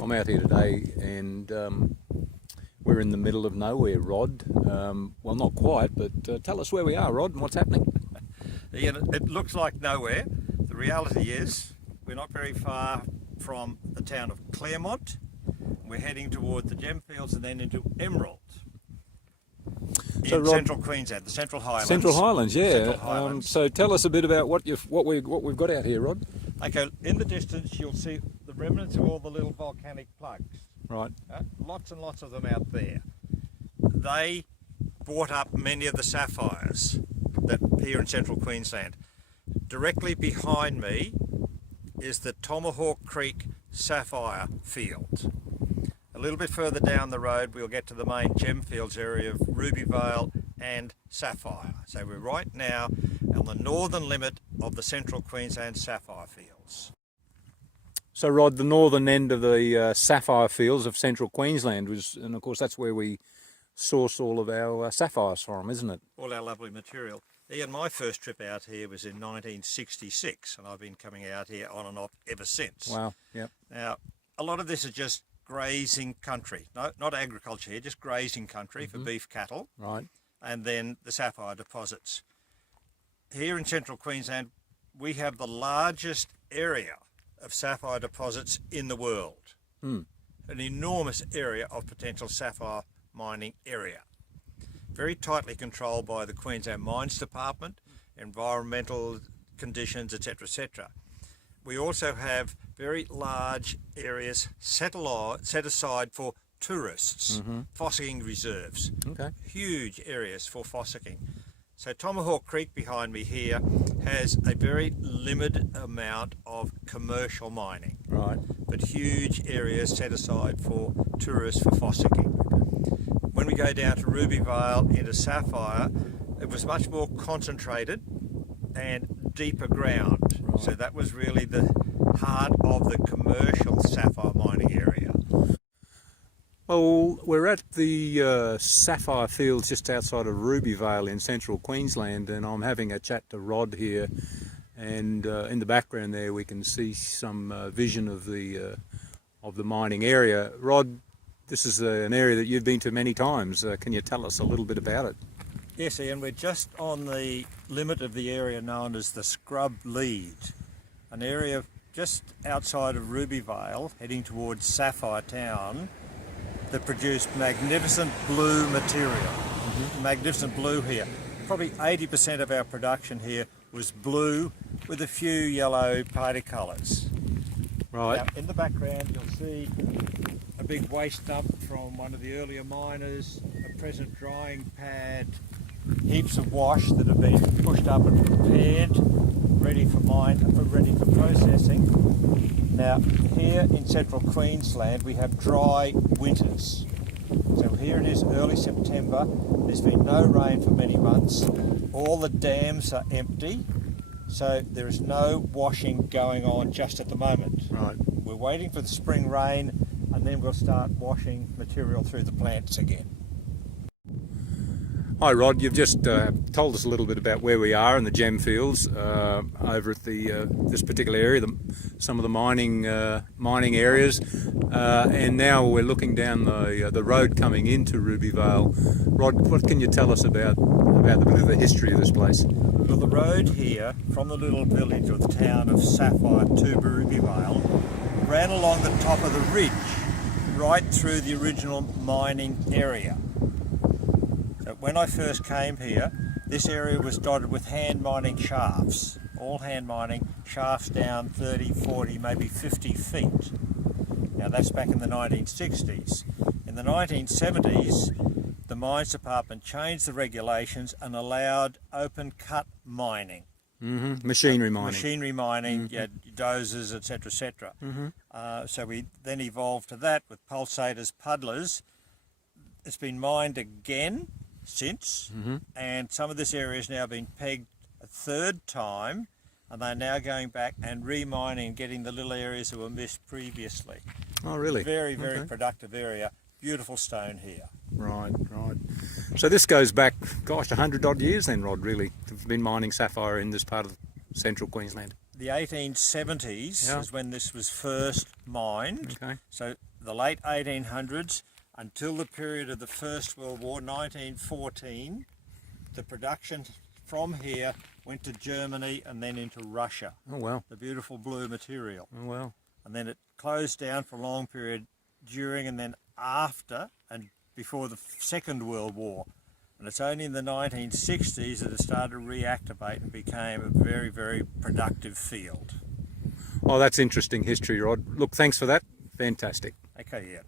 I'm out here today and we're in the middle of nowhere, Rod. Well, not quite, but tell us where we are, Rod, and what's happening. Ian, it looks like nowhere. The reality is we're not very far from the town of Claremont. We're heading toward the Gemfields and then into Emerald. In Rod, Central Queensland, the Central Highlands. Central Highlands, yeah. Central Highlands. So tell us a bit about what we've got out here, Rod. Okay, in the distance you'll see the remnants of all the little volcanic plugs. Right. Lots and lots of them out there. They brought up many of the sapphires that appear in Central Queensland. Directly behind me is the Tomahawk Creek Sapphire field. A little bit further down the road we'll get to the main Gemfields area of Rubyvale and Sapphire. So we're right now on the northern limit of the Central Queensland Sapphire fields. So Rod, the northern end of the sapphire fields of Central Queensland was, and of course that's where we source all of our sapphires from, isn't it? All our lovely material. Ian, my first trip out here was in 1966 and I've been coming out here on and off ever since. Wow, yeah. Now, a lot of this is just grazing country, no, not agriculture here, just grazing country for beef cattle. Right. And then the sapphire deposits. Here in Central Queensland, we have the largest area of sapphire deposits in the world. An enormous area of potential sapphire mining area. Very tightly controlled by the Queensland Mines Department, environmental conditions, etc., etc. We also have very large areas set aside for tourists, fossicking reserves. Okay. Huge areas for fossicking. So Tomahawk Creek behind me here has a very limited amount of commercial mining. Right. But huge areas set aside for tourists for fossicking. When we go down to Rubyvale into Sapphire, it was much more concentrated and deeper ground. Right. So that was really the heart of the commercial sapphire mining area. Well, we're at the sapphire fields just outside of Rubyvale in Central Queensland, and I'm having a chat to Rod here, and in the background there we can see some vision of the mining area. Rod, this is an area that you've been to many times. Can you tell us a little bit about it? Yes, Ian, we're just on the limit of the area known as the Scrub Lead, an area just outside of Rubyvale heading towards Sapphire Town that produced magnificent blue material. Magnificent blue here. Probably 80% of our production here was blue with a few yellow party colours. Right. Now, in the background you'll see a big waste dump from one of the earlier miners, a present drying pad, heaps of wash that have been pushed up and prepared, ready for processing. Now here in Central Queensland we have dry winters. So here it is early September, there's been no rain for many months, all the dams are empty, so there is no washing going on just at the moment. Right. We're waiting for the spring rain and then we'll start washing material through the plants again. Hi Rod, you've just told us a little bit about where we are in the Gemfields over at this particular area, some of the mining areas, and now we're looking down the road coming into Rubyvale. Rod, what can you tell us about the history of this place? Well, the road here from the little village or the town of Sapphire to Rubyvale ran along the top of the ridge right through the original mining area. When I first came here, this area was dotted with hand mining shafts, all hand mining, shafts down 30, 40, maybe 50 feet. Now that's back in the 1960s. In the 1970s, the Mines Department changed the regulations and allowed open cut mining. Machinery mining. Machinery mining, yeah, dozers, etc., etc. So we then evolved to that with pulsators, puddlers. It's been mined again since, and some of this area has now been pegged a third time, and they're now going back and remining, getting the little areas that were missed previously. Oh, really? Very productive area. Beautiful stone here. Right. So this goes back, gosh, 100 odd years then, Rod, really, to have been mining sapphire in this part of Central Queensland. the 1870s Yeah. is when this was first mined. Okay. So the late 1800s until the period of the First World War, 1914, the production from here went to Germany and then into Russia. Oh well. The beautiful blue material. Oh well. And then it closed down for a long period during and then after and before the Second World War. And it's only in the 1960s that it started to reactivate and became a very, very productive field. Oh, that's interesting history, Rod. Look, thanks for that. Fantastic. Okay, yeah.